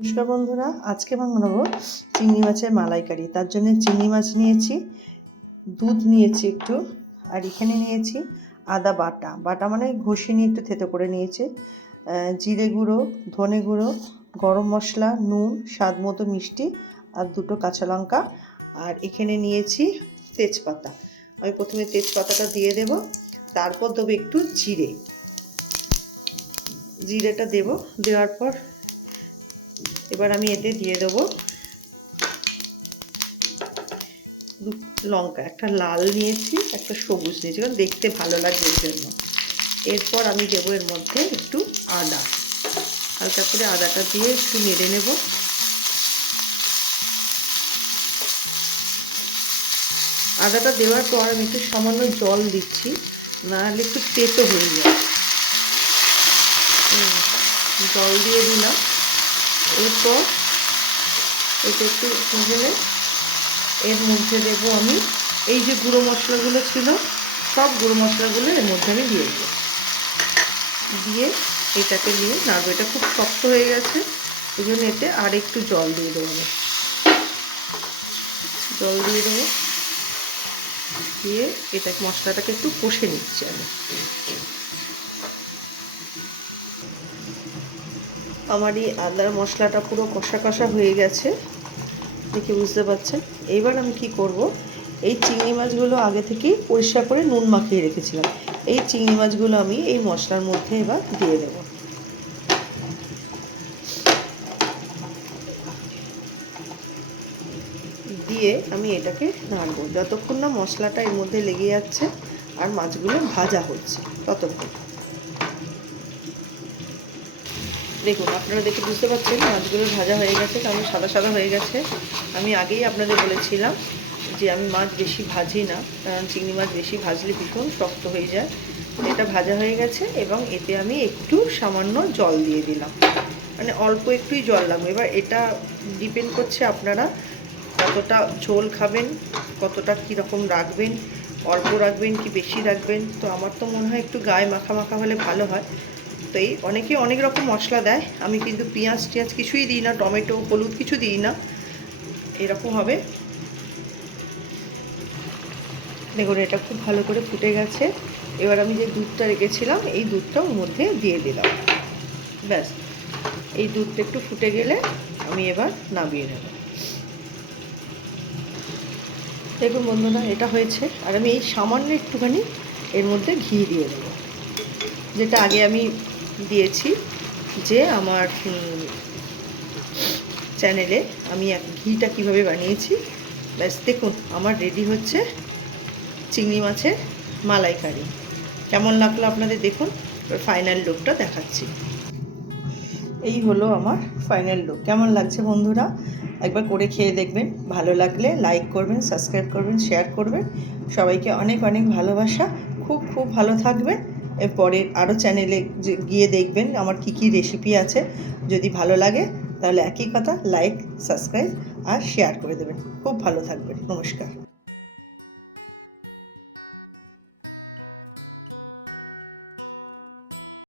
নমস্কার বন্ধুরা, আজকে বানাবো চিংড়ি মাছের মালাইকারি। তার জন্য চিংড়ি মাছ নিয়েছি, দুধ নিয়েছি একটু, আর এখানে নিয়েছি আদা বাটা। বাটা মানে ঘষে নিয়ে একটু থেতো করে নিয়েছি, জিরে গুঁড়ো, ধনে গুঁড়ো, গরম মশলা, নুন, স্বাদ মতো মিষ্টি, আর দুটো কাঁচা লঙ্কা। আর এখানে নিয়েছি তেজপাতা। আমি প্রথমে তেজপাতাটা দিয়ে দেব, তারপর দেবো একটু জিরেটা দেব। দেওয়ার পর এবার আমি এতে দিয়ে দেবো লঙ্কা, একটা লাল নিয়েছি, একটা সবুজ নিয়েছি, কারণ দেখতে ভালো লাগবে এর জন্য। এরপর আমি দেবো এর মধ্যে একটু আদা, হালকা করে আদাটা দিয়ে একটু নেড়ে নেব। আদাটা দেওয়ার পর আমি একটু সামান্য জল দিচ্ছি, নাহলে একটু তেতো হয়ে যায়। জল দিয়ে দিলাম। এরপর এটা একটু ভেজে এর মধ্যে দেবো আমি এই যে গুঁড়ো মশলাগুলো ছিল, সব গুঁড়ো মশলাগুলো এর মধ্যে আমি দিয়ে দেবো। দিয়ে এটাকে নিয়ে নাড়বো। এটা খুব শক্ত হয়ে গেছে, ওই জন্য এতে আর একটু জল দিয়ে দেবো। জল দিয়ে দেবো, দিয়ে এটাকে মশলাটাকে একটু কষে নিচ্ছি আমি। আমার এই আদার মশলাটা পুরো কষা কষা হয়ে গেছে, দেখে বুঝতে পারছেন। এইবার আমি কি করব, এই চিংড়ি মাছগুলো আগে থেকেই পরিষ্কার করে নুন মাখিয়ে রেখেছিলাম, এই চিংড়ি মাছগুলো আমি এই মশলার মধ্যে এবার দিয়ে দেব। দিয়ে আমি এটাকে নাড়বো যতক্ষণ না মশলাটা এর মধ্যে লেগে যাচ্ছে আর মাছগুলো ভাজা হচ্ছে ততক্ষণ। দেখুন, আপনারা দেখে বুঝতে পারছেন মাছগুলো ভাজা হয়ে গেছে, কারণ সাদা সাদা হয়ে গেছে। আমি আগেই আপনাদের বলেছিলাম যে আমি মাছ বেশি ভাজি না, কারণ চিংড়ি মাছ বেশি ভাজলে ভীষণ শক্ত হয়ে যায়। এটা ভাজা হয়ে গেছে এবং এতে আমি একটু সামান্য জল দিয়ে দিলাম, মানে অল্প একটুই জল লাগবে। এবার এটা ডিপেন্ড করছে আপনারা কতটা ঝোল খাবেন, কতটা কীরকম রাখবেন, অল্প রাখবেন কি বেশি রাখবেন। তো আমার তো মনে হয় একটু গায়ে মাখা মাখা হলে ভালো হয়। তো এই অনেকে অনেক রকম মশলা দেয়, আমি কিন্তু পেঁয়াজ টিয়াজ কিছুই দিই না, টমেটো হলুদ কিছু দিই না, এরকম হবে। দেখুন, এটা খুব ভালো করে ফুটে গেছে। এবার আমি যে দুধটা রেখেছিলাম এই দুধটা ওর মধ্যে দিয়ে দিলাম। ব্যাস, এই দুধটা একটু ফুটে গেলে আমি এবার নামিয়ে নেব। দেখুন বন্ধুরা, এটা হয়েছে। আর আমি এই সামান্য একটুখানি এর মধ্যে ঘি দিয়ে দেবো, যেটা আগে আমি দিয়েছি যে আমার চ্যানেলে আমি ঘিটা কিভাবে বানিয়েছি। ব্যাস, দেখুন আমার রেডি হচ্ছে চিংড়ি মাছের মালাইকারি। কেমন লাগলো আপনাদের দেখুন, ফাইনাল লুকটা দেখাচ্ছি। এই হলো আমার ফাইনাল লুক। কেমন লাগছে বন্ধুরা, একবার করে খেয়ে দেখবেন। ভালো লাগলে লাইক করবেন, সাবস্ক্রাইব করবেন, শেয়ার করবেন। সবাইকে অনেক অনেক ভালোবাসা। খুব খুব ভালো থাকবেন। এরপরে আরও চ্যানেলে গিয়ে দেখবেন আমার কি কি রেসিপি আছে। যদি ভালো লাগে তাহলে একই কথা, লাইক, সাবস্ক্রাইব আর শেয়ার করে দেবেন। খুব ভালো থাকবেন। নমস্কার।